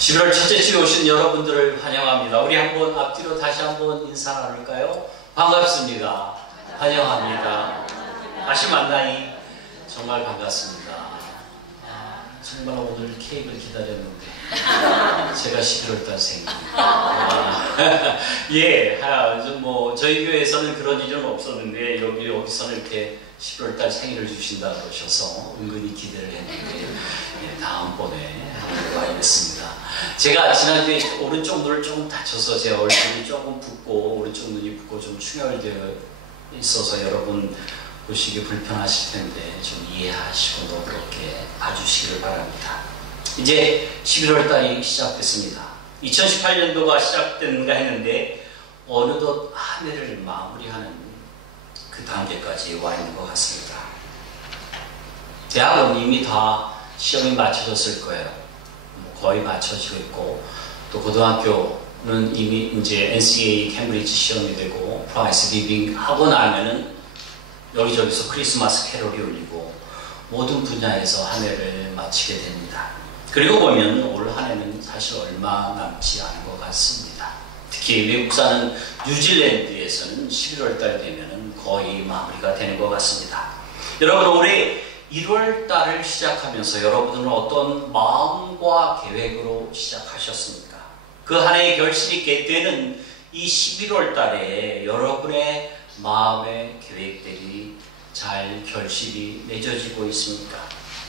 11월 첫째 주에 오신 여러분들을 환영합니다. 우리 한번 앞뒤로 다시 한번 인사 나눌까요? 반갑습니다. 환영합니다. 다시 만나니 정말 반갑습니다. 정말 오늘 케이크를 기다렸는데 제가 11월달 생일입니다. 예, 저희 교회에서는 그런 일은 없었는데 여기서는 이렇게 11월달 생일을 주신다 그러셔서 은근히 기대를 했는데 예, 다음번에 와야겠습니다. 제가 지난주에 오른쪽 눈을 조금 다쳐서 제 얼굴이 조금 붓고 오른쪽 눈이 붓고 좀 충혈되어 있어서 여러분 보시기 불편하실 텐데 좀 이해하시고 너그럽게 봐주시기를 바랍니다. 이제 11월 달이 시작됐습니다. 2018년도가 시작됐는가 했는데 어느덧 한 해를 마무리하는 그 단계까지 와 있는 것 같습니다. 대학은 이미 다 시험이 맞춰졌을 거예요. 거의 맞춰지고 있고, 또 고등학교는 이미 이제 NCAA 캠브리지 시험이 되고 프라이스 리빙 하고 나면은 여기저기서 크리스마스 캐롤이 울리고 모든 분야에서 한 해를 마치게 됩니다. 그리고 보면 올 한 해는 사실 얼마 남지 않은 것 같습니다. 특히 외국 사는 뉴질랜드에서는 11월 달 되면은 거의 마무리가 되는 것 같습니다. 여러분 올해 1월 달을 시작하면서 여러분들은 어떤 마음과 계획으로 시작하셨습니까? 그 한 해의 결실이 되는 이 11월 달에 여러분의 마음의 계획들이 잘 결실이 맺어지고 있습니까?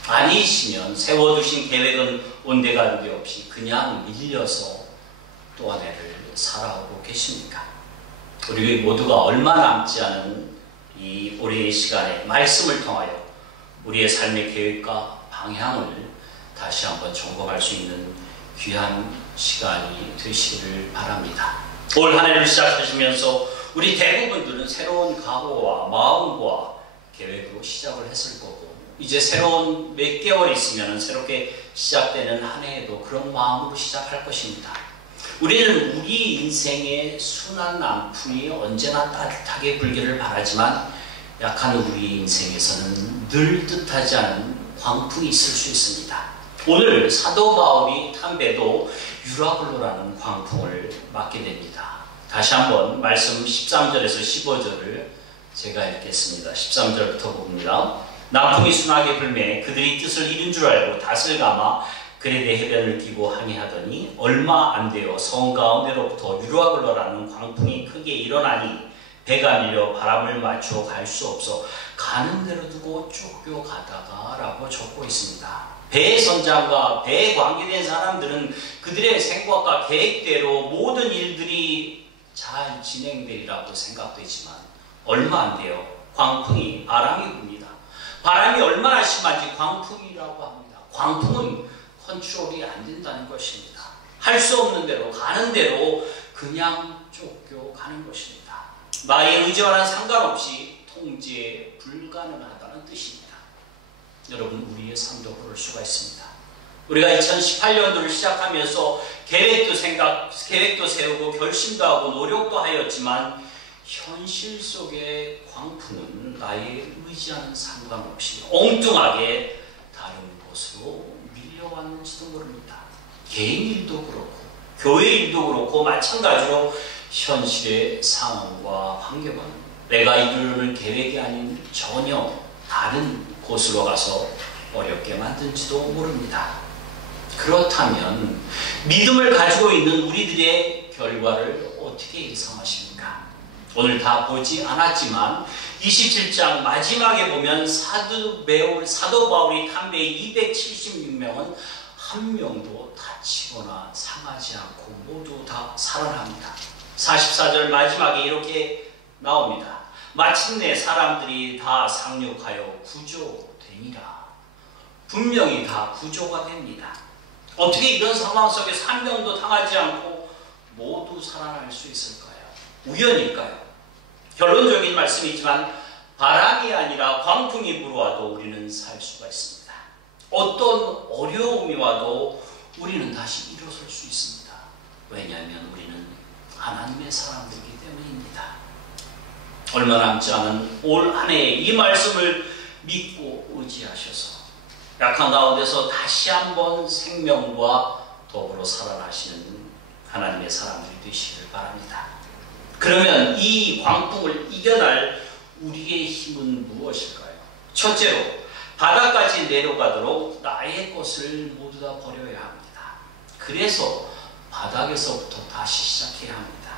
아니시면 세워두신 계획은 온데간데 없이 그냥 밀려서 또 한 해를 살아오고 계십니까? 우리 모두가 얼마 남지 않은 이 올해의 시간에 말씀을 통하여 우리의 삶의 계획과 방향을 다시 한번 점검할 수 있는 귀한 시간이 되시기를 바랍니다. 올 한 해를 시작하시면서 우리 대부분들은 새로운 각오와 마음과 계획으로 시작을 했을 거고 이제 새로운 몇 개월 있으면 새롭게 시작되는 한 해에도 그런 마음으로 시작할 것입니다. 우리는 우리 인생의 순한 남풍이 언제나 따뜻하게 불기를 바라지만 약한 우리 인생에서는 늘 뜻하지 않은 광풍이 있을 수 있습니다. 오늘 사도 바울이 탄 배도 유라굴로라는 광풍을 맞게 됩니다. 다시 한번 말씀 13절에서 15절을 제가 읽겠습니다. 13절부터 봅니다. 남풍이 순하게 불매 그들이 뜻을 이룬 줄 알고 닷을 감아 그레데 해변을 끼고 항해하더니 얼마 안 되어 성 가운데로부터 유라굴로라는 광풍이 크게 일어나니 배가 밀려 바람을 맞추어 갈 수 없어 가는 대로 두고 쫓겨가다가 라고 적고 있습니다. 배의 선장과 배에 관계된 사람들은 그들의 생각과 계획대로 모든 일들이 잘 진행되리라고 생각되지만 얼마 안 돼요. 광풍이 바람이 붑니다. 바람이 얼마나 심한지 광풍이라고 합니다. 광풍은 컨트롤이 안 된다는 것입니다. 할 수 없는 대로 가는 대로 그냥 쫓겨가는 것입니다. 나의 의지와는 상관없이 통제 불가능하다는 뜻입니다. 여러분 우리의 삶도 그럴 수가 있습니다. 우리가 2018년도를 시작하면서 계획도 세우고 결심도 하고 노력도 하였지만 현실 속의 광풍은 나의 의지와는 상관없이 엉뚱하게 다른 곳으로 밀려왔는지도 모릅니다. 개인 일도 그렇고 교회 일도 그렇고 마찬가지로 현실의 상황과 환경은 내가 이루는 계획이 아닌 전혀 다른 곳으로 가서 어렵게 만든지도 모릅니다. 그렇다면 믿음을 가지고 있는 우리들의 결과를 어떻게 예상하십니까? 오늘 다 보지 않았지만 27장 마지막에 보면 사도 바울이 탄 배 276명은 한 명도 다치거나 상하지 않고 모두 다 살아납니다. 44절 마지막에 이렇게 나옵니다. 마침내 사람들이 다 상륙하여 구조되니라. 분명히 다 구조가 됩니다. 어떻게 이런 상황 속에서 한 명도 당하지 않고 모두 살아날 수 있을까요? 우연일까요? 결론적인 말씀이지만 바람이 아니라 광풍이 불어와도 우리는 살 수가 있습니다. 어떤 어려움이 와도 우리는 다시 일어설 수 있습니다. 왜냐하면 우리는 하나님의 사람들이기 때문입니다. 얼마 남지 않은 올 한 해에 이 말씀을 믿고 의지하셔서 약한 가운데서 다시 한번 생명과 더불어 살아나시는 하나님의 사람들이 되시기를 바랍니다. 그러면 이 광풍을 이겨낼 우리의 힘은 무엇일까요? 첫째로 바다까지 내려가도록 나의 것을 모두 다 버려야 합니다. 그래서 바닥에서부터 다시 시작해야 합니다.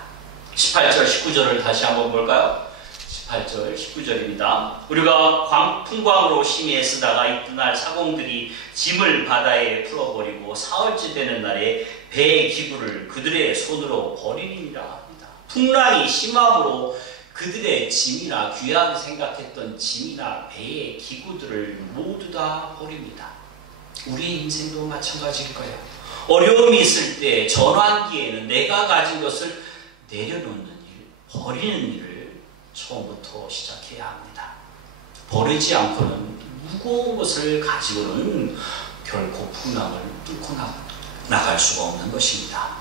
18절, 19절을 다시 한번 볼까요? 18절, 19절입니다. 우리가 풍광으로 심히 애쓰다가 이튿날 사공들이 짐을 바다에 풀어버리고 사흘째 되는 날에 배의 기구를 그들의 손으로 버리니라 합니다. 풍랑이 심함으로 그들의 짐이나 귀하게 생각했던 짐이나 배의 기구들을 모두 다 버립니다. 우리의 인생도 마찬가지일 거예요. 어려움이 있을 때 전환기에는 내가 가진 것을 내려놓는 일, 버리는 일을 처음부터 시작해야 합니다. 버리지 않고는 무거운 것을 가지고는 결코 풍랑을 뚫고 나갈 수가 없는 것입니다.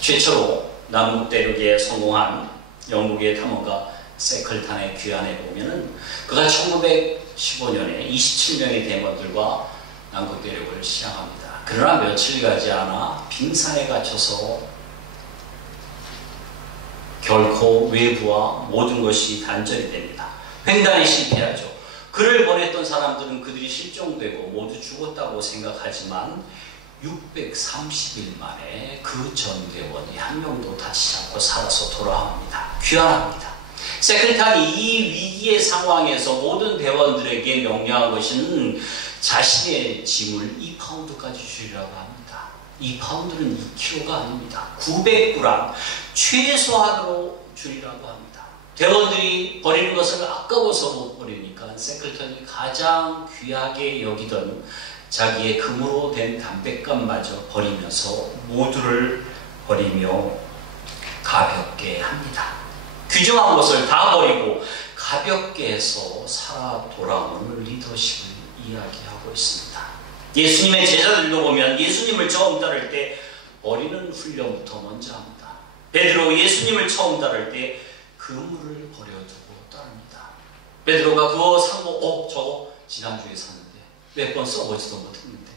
최초로 남북 대륙에 성공한 영국의 탐험가 세클탄의 귀환에 보면은 그가 1915년에 27명의 대원들과 남북 대륙을 시작합니다. 그러나 며칠 가지 않아 빙산에 갇혀서 결코 외부와 모든 것이 단절이 됩니다. 횡단에 실패하죠. 그를 보냈던 사람들은 그들이 실종되고 모두 죽었다고 생각하지만 630일 만에 그 전대원이 한 명도 다치지 않고 살아서 돌아옵니다. 귀환합니다. 세클탄이 이 위기의 상황에서 모든 대원들에게 명령한 것은 자신의 짐을 2파운드까지 줄이라고 합니다. 2파운드는 2kg가 아닙니다. 900g 최소한으로 줄이라고 합니다. 대원들이 버리는 것을 아까워서 못 버리니까 세클턴이 가장 귀하게 여기던 자기의 금으로 된 담뱃감마저 버리면서 모두를 버리며 가볍게 합니다. 규정한 것을 다 버리고 가볍게 해서 살아 돌아오는 리더십을 이야기하고 있습니다. 예수님의 제자들도 보면 예수님을 처음 따를 때 버리는 훈련부터 먼저 합니다. 베드로 예수님을 처음 따를 때 그물을 버려두고 따릅니다. 베드로가 그거 사고 저거 지난주에 샀는데 몇 번 써보지도 못했는데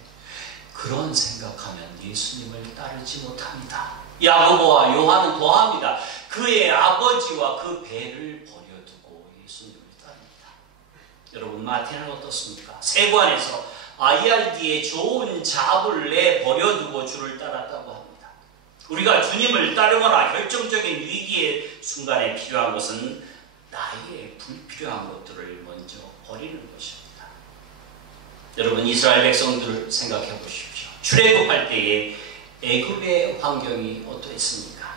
그런 생각하면 예수님을 따르지 못합니다. 야고보와 요한은 더합니다. 그의 아버지와 그 배를 버려두고 예수님을 따릅니다. 여러분 마태는 어떻습니까? 세관에서 IRD에 좋은 잡을 내 버려두고 주를 따랐다고 합니다. 우리가 주님을 따르거나 결정적인 위기의 순간에 필요한 것은 나의 불필요한 것들을 먼저 버리는 것입니다. 여러분 이스라엘 백성들을 생각해 보십시오. 출애굽할 때에 애굽의 환경이 어떠했습니까?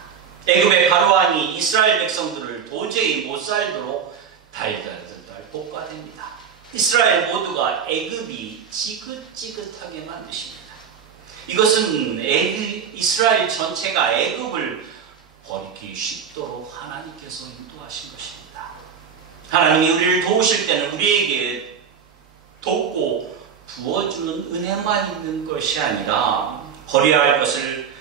애굽의 바로왕이 이스라엘 백성들을 도저히 못 살도록 달달달 볶아댑니다. 이스라엘 모두가 애굽이 지긋지긋하게 만드십니다. 이것은 이스라엘 전체가 애굽을 버리기 쉽도록 하나님께서 인도하신 것입니다. 하나님이 우리를 도우실 때는 우리에게 돕고 부어주는 은혜만 있는 것이 아니라 버려야 할 것을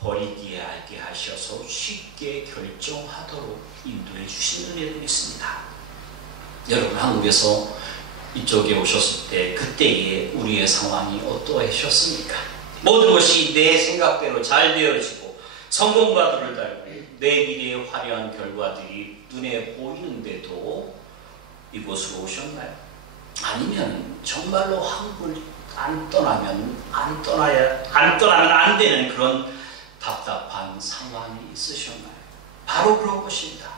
버리기에 알게 하셔서 쉽게 결정하도록 인도해 주신 은혜도 있습니다. 여러분 한국에서 이쪽에 오셨을 때 그때의 우리의 상황이 어떠하셨습니까? 모든 것이 내 생각대로 잘 되어지고 성공가들을 달고 내 미래의 화려한 결과들이 눈에 보이는데도 이곳으로 오셨나요? 아니면 정말로 한국을 안 떠나면 안 되는 그런 답답한 상황이 있으셨나요? 바로 그런 것입니다.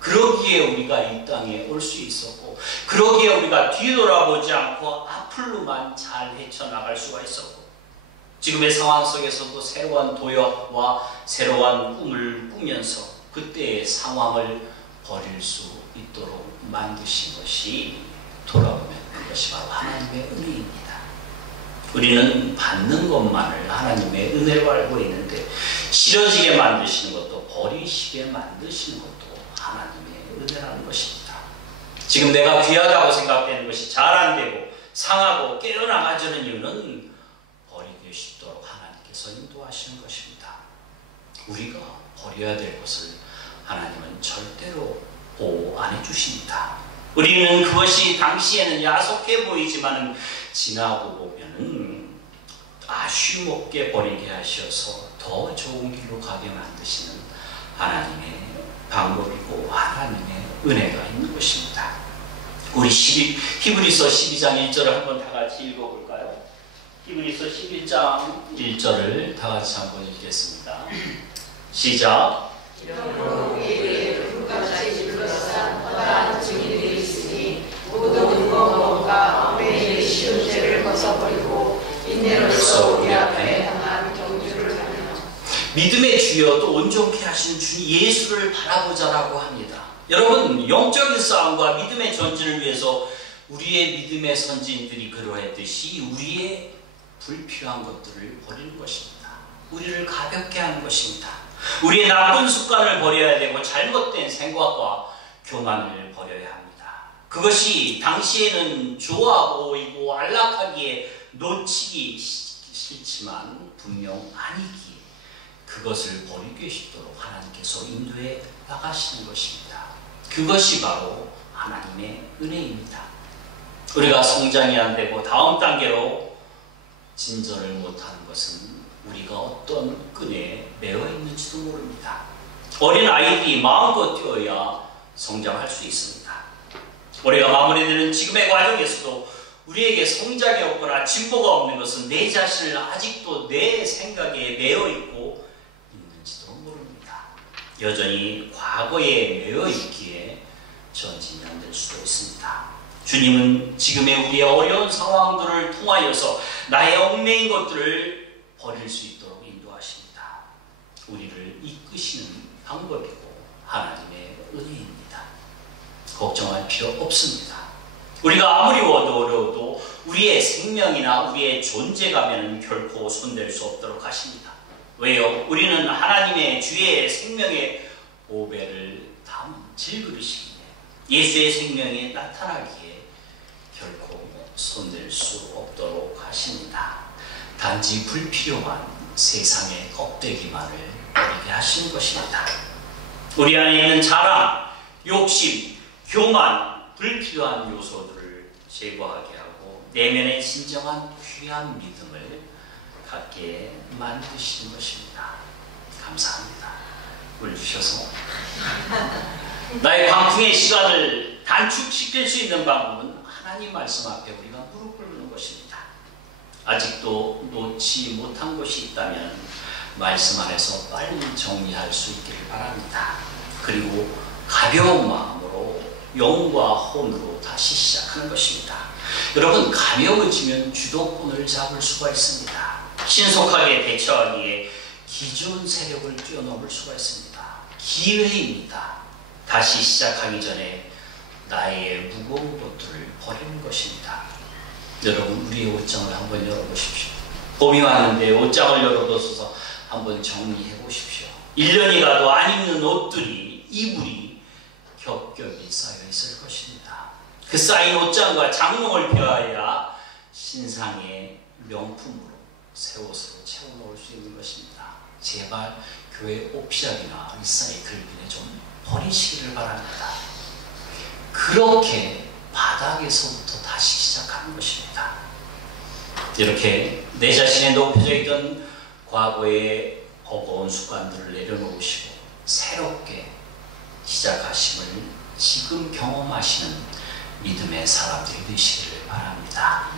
그러기에 우리가 이 땅에 올 수 있었고 그러기에 우리가 뒤돌아보지 않고 앞으로만 잘 헤쳐나갈 수가 있었고 지금의 상황 속에서도 새로운 도약과 새로운 꿈을 꾸면서 그때의 상황을 버릴 수 있도록 만드신 것이 돌아보면 그것이 바로 하나님의 은혜입니다. 우리는 받는 것만을 하나님의 은혜로 알고 있는데 싫어지게 만드시는 것도 버리시게 만드시는 것도 하나님의 은혜라는 것입니다. 지금 내가 귀하다고 생각되는 것이 잘 안 되고 상하고 깨어나가지는 이유는 버리기 쉽도록 하나님께서 인도하시는 것입니다. 우리가 버려야 될 것을 하나님은 절대로 보호 안 해주십니다. 우리는 그것이 당시에는 야속해 보이지만 지나고 보면은 쉼없게 버리게 하셔서 더 좋은 길로 가게 만드시는 하나님의 방법이고 하나님의 은혜가 있는 것입니다. 우리 히브리서 12장 1절을 한번 다 같이 읽어볼까요? 히브리서 11장 1절을 다 같이 한번 읽겠습니다. 시작. 이러므로 우리에게 불같이 둘러싼 허다한 증인들이 있으니 모든 무거움과 엉매이는 쉬운 죄를 벗어버리고 인내로써 우리 앞에 당한 경주를 하며 믿음의 주여 또 온전케 하시는 주 예수를 바라보자라고 합니다. 여러분, 영적인 싸움과 믿음의 전진을 위해서 우리의 믿음의 선진들이 그러했듯이 우리의 불필요한 것들을 버리는 것입니다. 우리를 가볍게 하는 것입니다. 우리의 나쁜 습관을 버려야 되고 잘못된 생각과 교만을 버려야 합니다. 그것이 당시에는 좋아 보이고 안락하기에 놓치기 싫지만 분명 아니기에 그것을 버리기 쉽도록 하나님께서 인도해 나가시는 것입니다. 그것이 바로 하나님의 은혜입니다. 우리가 성장이 안 되고 다음 단계로 진전을 못하는 것은 우리가 어떤 끈에 매여 있는지도 모릅니다. 어린 아이들이 마음껏 뛰어야 성장할 수 있습니다. 올해가 마무리되는 지금의 과정에서도 우리에게 성장이 없거나 진보가 없는 것은 내 자신을 아직도 내 생각에 매여 있고 있는지도 모릅니다. 여전히 과거에 매여 있기에 전진이 안 될 수도 있습니다. 주님은 지금의 우리의 어려운 상황들을 통하여서 나의 얽매인 것들을 버릴 수 있도록 인도하십니다. 우리를 이끄시는 방법이고 하나님의 은혜입니다. 걱정할 필요 없습니다. 우리가 아무리 어려워도 우리의 생명이나 우리의 존재감에는 결코 손댈 수 없도록 하십니다. 왜요? 우리는 하나님의 주의 생명의 보배를 담은 질그릇이기에 예수의 생명이 나타나기에 결코 손댈 수 없도록 하십니다. 단지 불필요한 세상의 껍데기만을 버리게 하시는 것입니다. 우리 안에 있는 자랑, 욕심, 교만, 불필요한 요소들을 제거하게 하고 내면의 진정한 귀한 믿음을 갖게 만드시는 것입니다. 감사합니다. 물 주셔서 나의 광풍의 시간을 단축시킬 수 있는 방법은 하나님 말씀 앞에 우리가 무릎 꿇는 것입니다. 아직도 놓지 못한 것이 있다면 말씀 안에서 빨리 정리할 수 있기를 바랍니다. 그리고 가벼운 마음으로 영과 혼으로 다시 시작하는 것입니다. 여러분, 가벼워지면 주도권을 잡을 수가 있습니다. 신속하게 대처하기에 기존 세력을 뛰어넘을 수가 있습니다. 기회입니다. 다시 시작하기 전에 나의 무거운 것들을 버리는 것입니다. 여러분, 우리의 옷장을 한번 열어보십시오. 봄이 왔는데 옷장을 열어둬서 한번 정리해 보십시오. 1년이 가도 안 입는 옷들이, 이불이 겹겹이 쌓여 있을 것입니다. 그 쌓인 옷장과 장롱을 펴야 신상의 명품으로 새 옷으로 채워놓을 수 있는 것입니다. 제발 교회 옷피장이나 리사이클빈에 좀 버리시기를 바랍니다. 그렇게 바닥에서부터 다시 시작하는 것입니다. 이렇게 내 자신에 높여져 있던 과거의 버거운 습관들을 내려놓으시고 새롭게 시작하심을 지금 경험하시는 믿음의 사람들이 되시기를 바랍니다.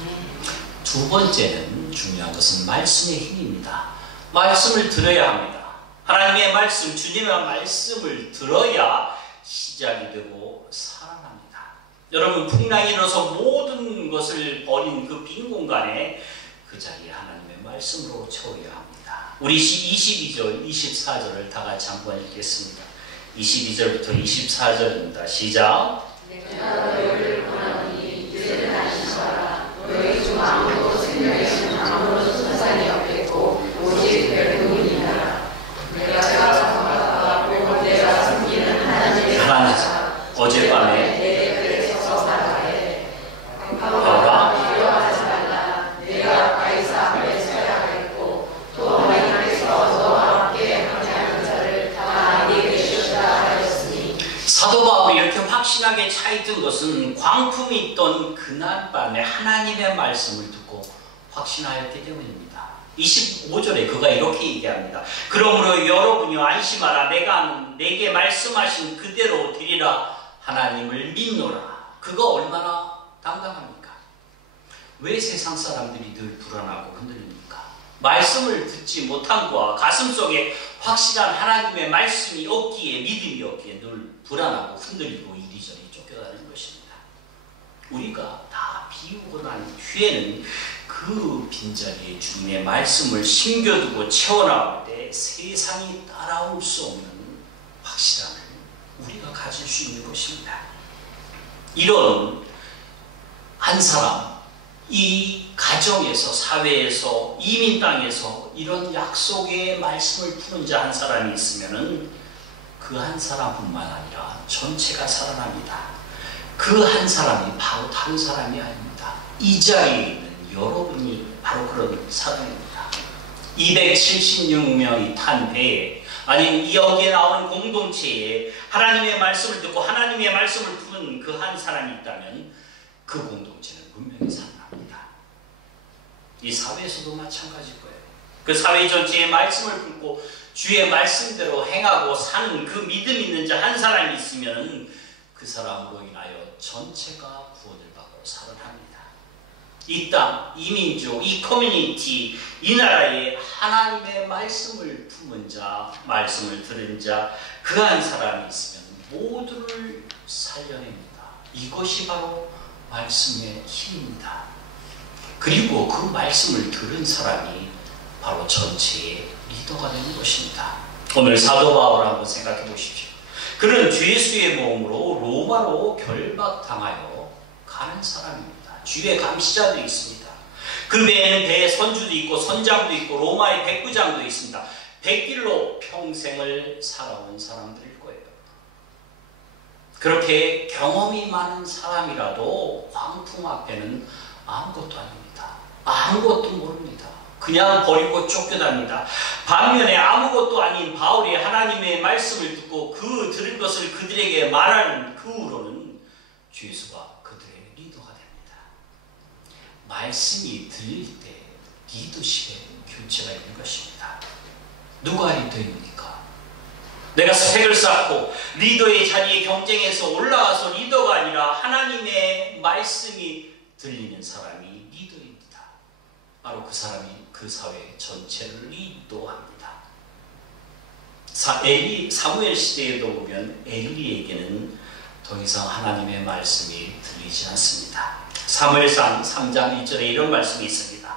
두 번째는 중요한 것은 말씀의 힘입니다. 말씀을 들어야 합니다. 하나님의 말씀, 주님의 말씀을 들어야 시작이 되고 살아납니다. 여러분, 풍랑이 일어서 모든 것을 버린 그 빈 공간에 그 자리에 하나님의 말씀으로 채워야 합니다. 우리 22절, 24절을 다 같이 한번 읽겠습니다. 22절부터 24절입니다. 시작. 내가 너희를 권하노니 이제는 안심하라. 너희 중 아무도 생명에는 아무도 손상이 없겠고 오직 별뿐이니라. 내가 정하고 내가 섬기는 하나님의 어젯밤에 내 곁에 서서 말하되 봐라. 두려워하지 말라. 내가 가이사 앞에 서야 하겠고 또 하나님께서 너와 함께 함께하는 자를 다 네게 주셨다 하였으니. 사도 바울이 이렇게 확신하게 차있던 것은 광풍이 있던 그날 밤에 하나님의 말씀을 듣고 확신하였기 때문입니다. 25절에 그가 이렇게 얘기합니다. 그러므로 여러분이 안심하라. 내가 내게 말씀하신 그대로 되리라. 하나님을 믿노라. 그가 얼마나 당당합니까? 왜 세상 사람들이 늘 불안하고 흔들립니까? 말씀을 듣지 못한 것과 가슴속에 확실한 하나님의 말씀이 없기에, 믿음이 없기에 늘 불안하고 흔들리고 이리저리 쫓겨다니는 것입니다. 우리가 다 비우고 난 후에는 그 빈자리에 주님의 말씀을 심겨두고 채워나올 때 세상이 따라올 수 없는 확실함을 우리가 가질 수 있는 것입니다. 이런 한 사람, 이 가정에서, 사회에서, 이민 땅에서 이런 약속의 말씀을 푸는 자 한 사람이 있으면은 그 한 사람뿐만 아니라 전체가 살아납니다. 그 한 사람이 바로 다른 사람이 아닙니다. 이 자리에 있는 여러분이 바로 그런 사람입니다. 276명이 탄 회에, 아니 여기에 나오는 공동체에 하나님의 말씀을 듣고 하나님의 말씀을 푸는 그 한 사람이 있다면 그 공동체는 분명히 살아납니다. 이 사회에서도 마찬가지일 거예요. 그 사회 전체의 말씀을 품고 주의 말씀대로 행하고 사는 그 믿음 있는 자 한 사람이 있으면 그 사람으로 인하여 전체가 구원을 받고 살아납니다. 이 땅, 이 민족, 이 커뮤니티, 이 나라에 하나님의 말씀을 품은 자, 말씀을 들은 자, 그 한 사람이 있으면 모두를 살려냅니다. 이것이 바로 말씀의 힘입니다. 그리고 그 말씀을 들은 사람이 바로 전체의 리더가 되는 것입니다. 오늘 사도 바울을 한번 생각해 보십시오. 그는 주 예수의 몸으로 로마로 결박당하여 가는 사람입니다. 주의 감시자들이 있습니다. 그 배에는 배에 선주도 있고 선장도 있고 로마의 백부장도 있습니다. 백길로 평생을 살아온 사람들일 거예요. 그렇게 경험이 많은 사람이라도 광풍 앞에는 아무것도 아닙니다. 아무것도 모릅니다. 그냥 버리고 쫓겨납니다. 반면에 아무것도 아닌 바울이 하나님의 말씀을 듣고 그 들은 것을 그들에게 말하는 그 후로는 주 예수가 그들의 리더가 됩니다. 말씀이 들릴 때 리더십의 교체가 있는 것입니다. 누가 리더입니까? 내가 색을 쌓고 리더의 자리에 경쟁해서 올라가서 리더가 아니라 하나님의 말씀이 들리는 사람이 리더입니다. 바로 그 사람이 그 사회 전체를 리더합니다. 사무엘 시대에도 보면 엘리에게는 더 이상 하나님의 말씀이 들리지 않습니다. 사무엘상 3장 1절에 이런 말씀이 있습니다.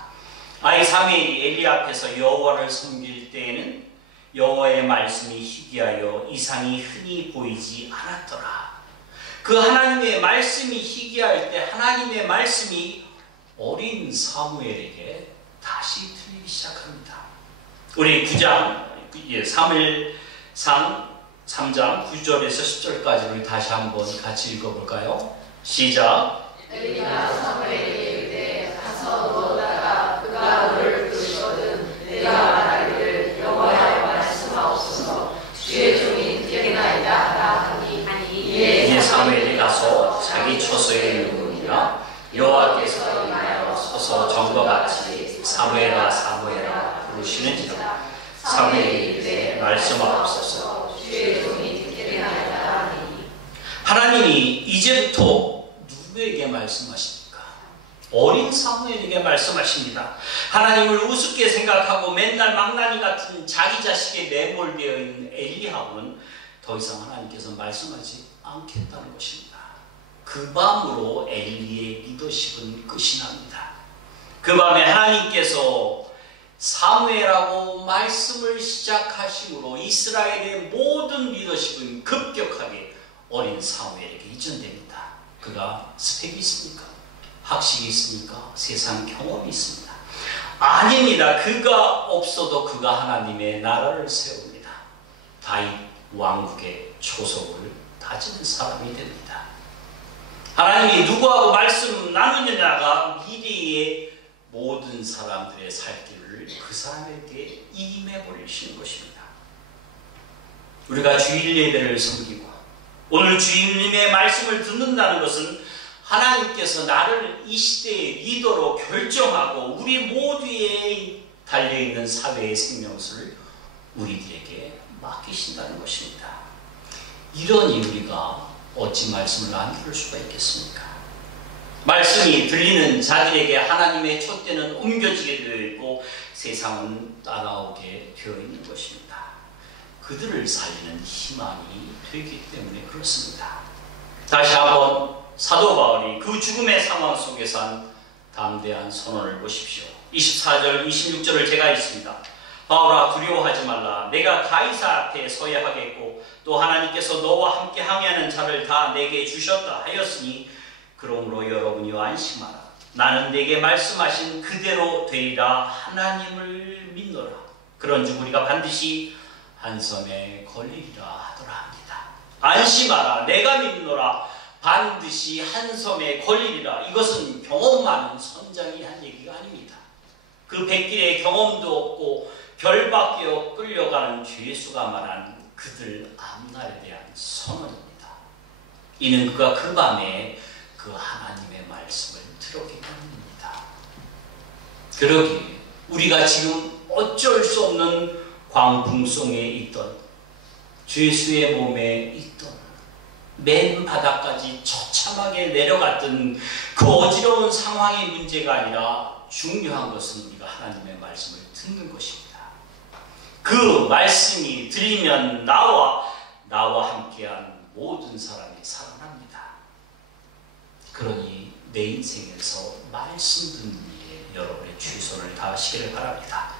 아이 사무엘이 엘리 앞에서 여호와를 섬길 때에는 여호와의 말씀이 희귀하여 이상이 흔히 보이지 않았더라. 그 하나님의 말씀이 희귀할 때 하나님의 말씀이 어린 사무엘에게 다시 들리기 시작합니다. 우리 9장 사무엘상 3장 9절에서 10절까지 우리 다시 한번 같이 읽어볼까요? 시작. 엘리가 사무엘에게 이르되 가서 누웠다가 그가 너를 부르시거든 내가 말하기를 여호와의 말씀하옵소서 주의 종이 듣겠나이다 하니 이에 사무엘이 가서 자기 처소에 누우니라 여호와께서 인하여 서서 전과 같이 사무엘아 사무엘아 부르시는지라 사무엘이 이르되 말씀하옵소서 주의 종이 듣겠나이다 하니. 하나님이 이제부터 누구에게 말씀하십니까? 어린 사무엘에게 말씀하십니다. 하나님을 우습게 생각하고 맨날 망나니 같은 자기 자식에 매몰되어 있는 엘리야는 더 이상 하나님께서 말씀하지 않겠다는 것입니다. 그 밤으로 엘리의 리더십은 끝이 납니다. 그 밤에 하나님께서 사무엘하고 말씀을 시작하심으로 이스라엘의 모든 리더십은 급격하게 어린 사무엘에게 이전됩니다. 그가 스펙이 있습니까? 학식이 있습니까? 세상 경험이 있습니다. 아닙니다. 그가 없어도 그가 하나님의 나라를 세웁니다. 다윗 왕국의 초석을 다지는 사람이 됩니다. 하나님이 누구하고 말씀 나누느냐가 미래의 모든 사람들의 살 길을 그 사람에게 임해버리시는 것입니다. 우리가 주일 예배를 섬기고 오늘 주님의 말씀을 듣는다는 것은 하나님께서 나를 이 시대의 리더로 결정하고 우리 모두의 달려있는 사회의 생명수를 우리들에게 맡기신다는 것입니다. 이러니 우리가 어찌 말씀을 안 들을 수가 있겠습니까? 말씀이 들리는 자들에게 하나님의 촛대는 옮겨지게 되어 있고 세상은 따라오게 되어 있는 것입니다. 그들을 살리는 희망이 되기 때문에 그렇습니다. 다시 한번 사도 바울이 그 죽음의 상황 속에서 한 담대한 선언을 보십시오. 24절, 26절을 제가 읽습니다. 바울아, 두려워하지 말라. 내가 가이사 앞에 서야 하겠고 또 하나님께서 너와 함께 항해하는 자를 다 내게 주셨다 하였으니 그러므로 여러분이 안심하라. 나는 내게 말씀하신 그대로 되리라. 하나님을 믿노라. 그런즉 우리가 반드시 한 섬에 걸리리라 하더라 합니다. 안심하라. 내가 믿노라. 반드시 한 섬에 걸리리라. 이것은 경험 많은 선장이 한 얘기가 아닙니다. 그 백길에 경험도 없고 별밖에 끌려가는 죄수가 말한 그들 앞날에 대한 선언입니다. 이는 그가 그 밤에 그 하나님의 말씀을 들었기 때문입니다. 그러기에 우리가 지금 어쩔 수 없는 광풍송에 있던 죄수의 몸에 있던 맨 바닥까지 처참하게 내려갔던 그 어지러운 상황의 문제가 아니라 중요한 것은 우리가 하나님의 말씀을 듣는 것입니다. 그 말씀이 들리면 나와 함께한 모든 사람이 살아납니다. 그러니 내 인생에서 말씀 듣는 일에 여러분의 최선을 다하시기를 바랍니다.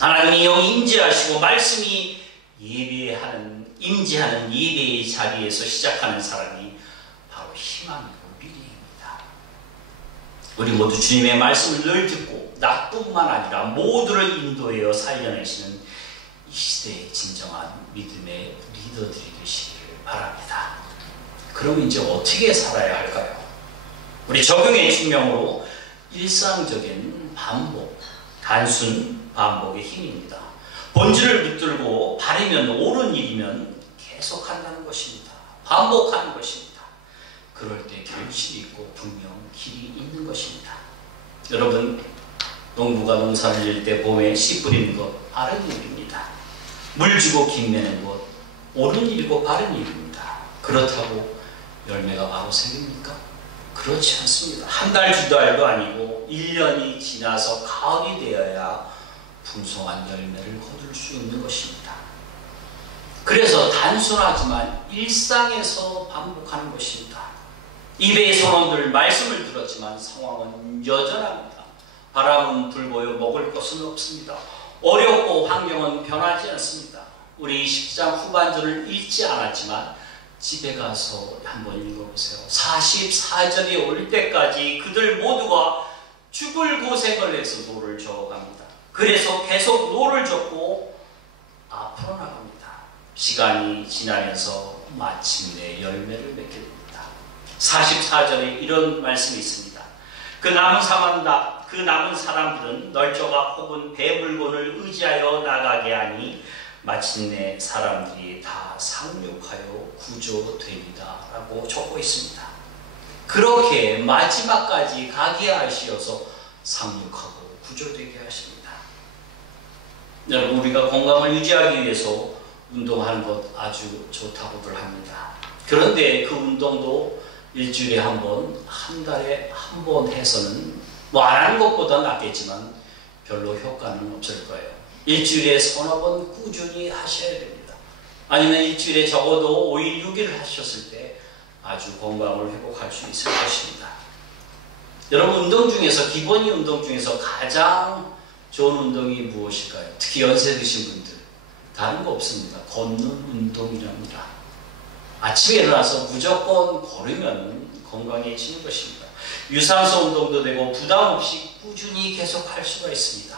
하나님이 영이 임재하시고 말씀이 임재하는 예배의 자리에서 시작하는 사람이 바로 희망이고 미래입니다. 우리 모두 주님의 말씀을 늘 듣고 나뿐만 아니라 모두를 인도하여 살려내시는 이 시대의 진정한 믿음의 리더들이 되시기를 바랍니다. 그럼 이제 어떻게 살아야 할까요? 우리 적용의 측면으로 일상적인 반복, 단순 반복의 힘입니다. 본질을 붙들고 바르면 옳은 일이면 계속한다는 것입니다. 반복하는 것입니다. 그럴 때 결실이 있고 분명 길이 있는 것입니다. 여러분, 농부가 농사를 지을 때 봄에 씨 뿌리는 것 바른 일입니다. 물 주고 김 매는 것 옳은 일이고 바른 일입니다. 그렇다고 열매가 바로 생깁니까? 그렇지 않습니다. 한 달, 두 달도 아니고 1년이 지나서 가을이 되어야 풍성한 열매를 거둘 수 있는 것입니다. 그래서 단순하지만 일상에서 반복하는 것입니다. 입의 선원들 말씀을 들었지만 상황은 여전합니다. 바람은 불고요 먹을 것은 없습니다. 어렵고 환경은 변하지 않습니다. 우리 10장 후반절을 읽지 않았지만 집에 가서 한번 읽어보세요. 44절이 올 때까지 그들 모두가 죽을 고생을 해서 노를 저어갑니다. 그래서 계속 노를 젓고 앞으로 나갑니다. 시간이 지나면서 마침내 열매를 맺게 됩니다. 44절에 이런 말씀이 있습니다. 그 남은 사람들은 널저가 혹은 배물건을 의지하여 나가게 하니 마침내 사람들이 다 상륙하여 구조되리다 라고 적고 있습니다. 그렇게 마지막까지 가게 하시어서 상륙하고 구조되게 하십니다. 여러분, 우리가 건강을 유지하기 위해서 운동하는 것 아주 좋다고들 합니다. 그런데 그 운동도 일주일에 한 번, 한 달에 한 번 해서는 안 하는 것보다 낫겠지만 별로 효과는 없을 거예요. 일주일에 서너 번 꾸준히 하셔야 됩니다. 아니면 일주일에 적어도 5일, 6일 하셨을 때 아주 건강을 회복할 수 있을 것입니다. 여러분, 운동 중에서, 기본이 운동 중에서 가장 좋은 운동이 무엇일까요? 특히 연세 드신 분들. 다른 거 없습니다. 걷는 운동이랍니다. 아침에 일어나서 무조건 걸으면 건강해지는 것입니다. 유산소 운동도 되고 부담 없이 꾸준히 계속할 수가 있습니다.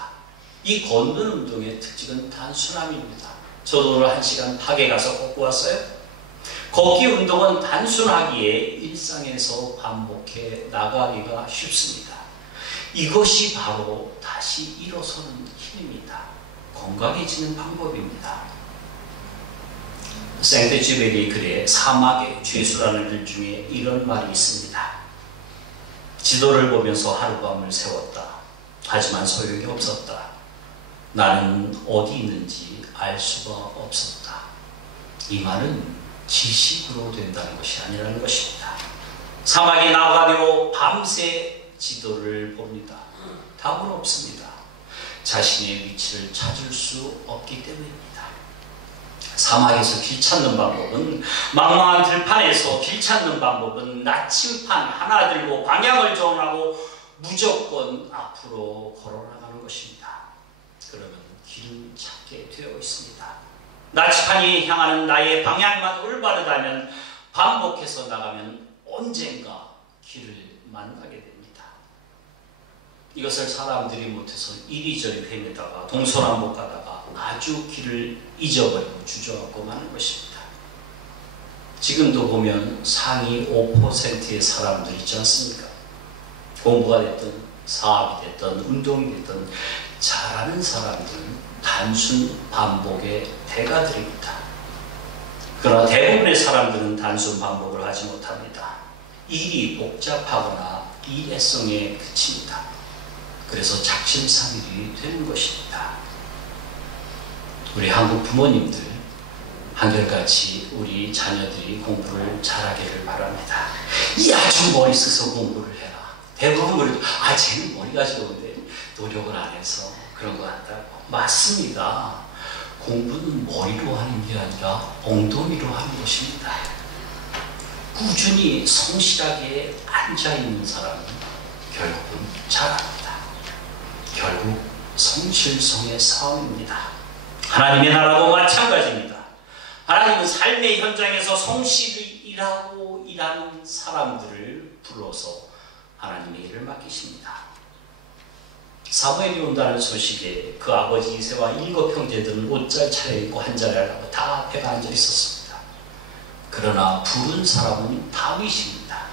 이 걷는 운동의 특징은 단순함입니다. 저도 오늘 1시간 팍에 가서 걷고 왔어요. 걷기 운동은 단순하기에 일상에서 반복해 나가기가 쉽습니다. 이것이 바로 다시 일어서는 힘입니다. 건강해지는 방법입니다. 생테쥐베리 글에 사막의 죄수라는 글 중에 이런 말이 있습니다. 지도를 보면서 하룻밤을 세웠다. 하지만 소용이 없었다. 나는 어디 있는지 알 수가 없었다. 이 말은 지식으로 된다는 것이 아니라는 것입니다. 사막에 나가며 밤새 지도를 봅니다. 답은 없습니다. 자신의 위치를 찾을 수 없기 때문입니다. 사막에서 길 찾는 방법은, 망망한 들판에서 길 찾는 방법은 나침판 하나 들고 방향을 정하고 무조건 앞으로 걸어나가는 것입니다. 그러면 길은 찾게 되어 있습니다. 나침판이 향하는 나의 방향만 올바르다면 반복해서 나가면 언젠가 길을 만나게 됩니다. 이것을 사람들이 못해서 이리저리 헤매다가 동서남북 가다가 아주 길을 잊어버리고 주저앉고 마는 것입니다. 지금도 보면 상위 5%의 사람들 있지 않습니까? 공부가 됐든 사업이 됐든 운동이 됐든 잘하는 사람들은 단순 반복의 대가들입니다. 그러나 대부분의 사람들은 단순 반복을 하지 못합니다. 일이 복잡하거나 일회성에 그칩니다. 그래서 작심삼일이 되는 것입니다. 우리 한국 부모님들 한결같이 우리 자녀들이 공부를 잘하기를 바랍니다. 이 아주 머리 써서 공부를 해라. 대부분 머리도 쟤는 머리가 좋은데 노력을 안 해서 그런 거 한다고. 맞습니다. 공부는 머리로 하는 게 아니라 엉덩이로 하는 것입니다. 꾸준히 성실하게 앉아있는 사람은 결국은 잘합니다. 결국 성실성의 싸움입니다. 하나님의 나라도 마찬가지입니다. 하나님은 삶의 현장에서 성실히 일하고 일하는 사람들을 불러서 하나님의 일을 맡기십니다. 사무엘이 온다는 소식에 그 아버지 이새와 7 형제들은 옷잘 차려입고 한자리 하려고 다 앞에 앉아 있었습니다. 그러나 부른 사람은 다윗입니다.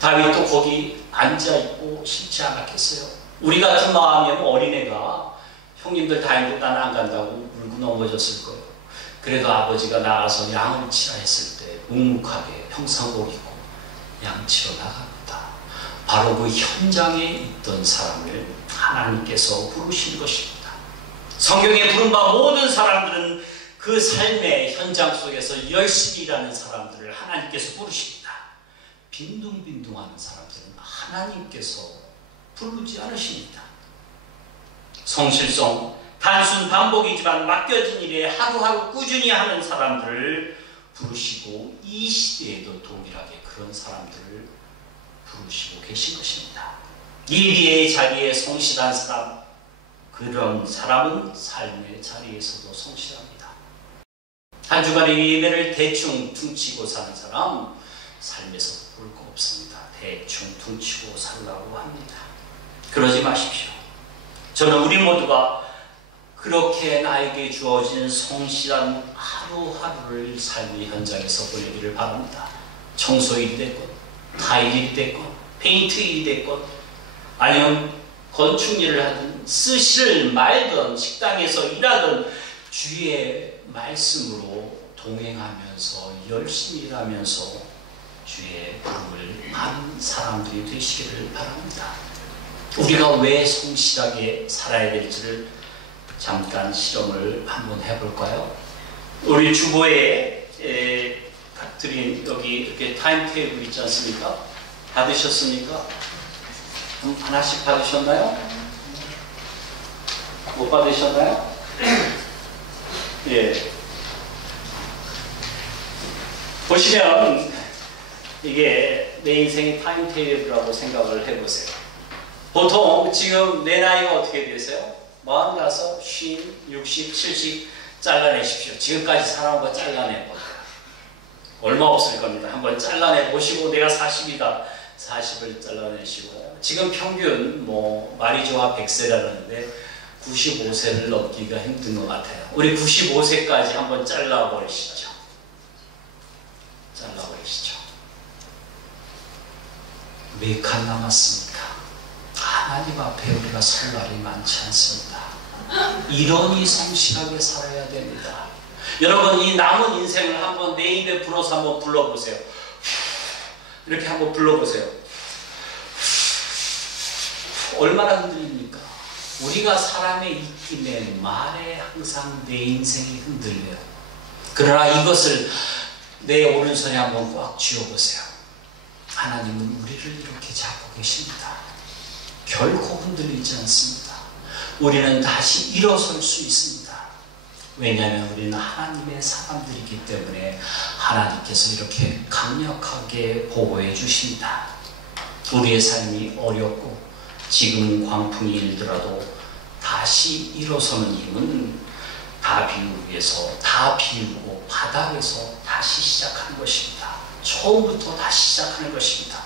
다윗도 거기 앉아있고 싫지 않았겠어요? 우리 같은 마음이면 어린애가 형님들 다 있는데 나는 안 간다고 울고 넘어졌을 거예요. 그래도 아버지가 나가서 양을 치라 했을 때 묵묵하게 평상복 입고 양치러 나갑니다. 바로 그 현장에 있던 사람을 하나님께서 부르신 것입니다. 성경에 부른 바 모든 사람들은 그 삶의 현장 속에서 열심히 일하는 사람들을 하나님께서 부르십니다. 빈둥빈둥하는 사람들은 하나님께서 부르지 않으십니다. 성실성, 단순 반복이지만 맡겨진 일에 하루하루 꾸준히 하는 사람들을 부르시고 이 시대에도 동일하게 그런 사람들을 부르시고 계신 것입니다. 예비의 자리에 성실한 사람, 그런 사람은 삶의 자리에서도 성실합니다. 한 주간의 예배를 대충 퉁치고 사는 사람, 삶에서 볼 거 없습니다. 대충 퉁치고 살라고 합니다. 그러지 마십시오. 저는 우리 모두가 그렇게 나에게 주어진 성실한 하루하루를 삶의 현장에서 보내기를 바랍니다. 청소일이 됐건, 타일이 됐건, 페인트 일이 됐건, 아니면 건축 일을 하든, 쓰시를 말든, 식당에서 일하든, 주의 말씀으로 동행하면서 열심히 일하면서 주의 부름을 아는 사람들이 되시기를 바랍니다. 우리가 왜 성실하게 살아야 될지를 잠깐 실험을 한번 해볼까요? 우리 주보에 드린 여기 이렇게 타임테이블 있지 않습니까? 받으셨습니까? 하나씩 받으셨나요? 못 받으셨나요? 예. 보시면 이게 내 인생의 타임테이블이라고 생각을 해보세요. 보통 지금 내 나이가 어떻게 되세요? 46, 50, 60, 70 잘라내십시오. 지금까지 살아온 거 잘라내보세요. 얼마 없을 겁니다. 한번 잘라내보시고 내가 40이다. 40을 잘라내시고 지금 평균 말이 좋아 100세라는데 95세를 넘기기가 힘든 것 같아요. 우리 95세까지 한번 잘라버리시죠. 잘라버리시죠. 몇 칸 남았습니까? 하나님 앞에 우리가 설 날이 많지 않습니다. 이러니 성실하게 살아야 됩니다. 여러분, 이 남은 인생을 한번 내 입에 불어서 한번 불러보세요. 이렇게 한번 불러보세요. 얼마나 흔들립니까? 우리가 사람의 입김에 말에 항상 내 인생이 흔들려요. 그러나 이것을 내 오른손에 한번 꽉 쥐어보세요. 하나님은 우리를 이렇게 잡고 계십니다. 결코 흔들리지 않습니다. 우리는 다시 일어설 수 있습니다. 왜냐하면 우리는 하나님의 사람들이기 때문에 하나님께서 이렇게 강력하게 보호해 주십니다. 우리의 삶이 어렵고 지금 광풍이 일더라도 다시 일어서는 힘은 다 비우고 바닥에서 다시 시작하는 것입니다. 처음부터 다시 시작하는 것입니다.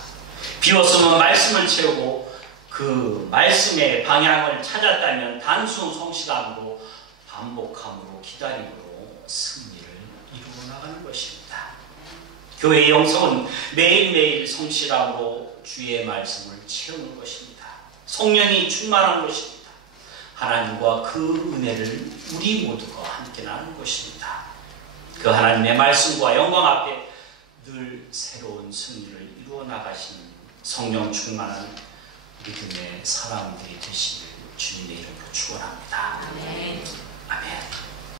비웠으면 말씀을 채우고 그 말씀의 방향을 찾았다면 단순 성실함으로 반복함으로 기다림으로 승리를 이루어 나가는 것입니다. 교회의 영성은 매일매일 성실함으로 주의 말씀을 채우는 것입니다. 성령이 충만한 것입니다. 하나님과 그 은혜를 우리 모두가 함께 나누는 것입니다. 그 하나님의 말씀과 영광 앞에 늘 새로운 승리를 이루어 나가시는 성령 충만한 믿음의 사람들이 되시길 주님의 이름으로 축원합니다. 아멘. 아멘.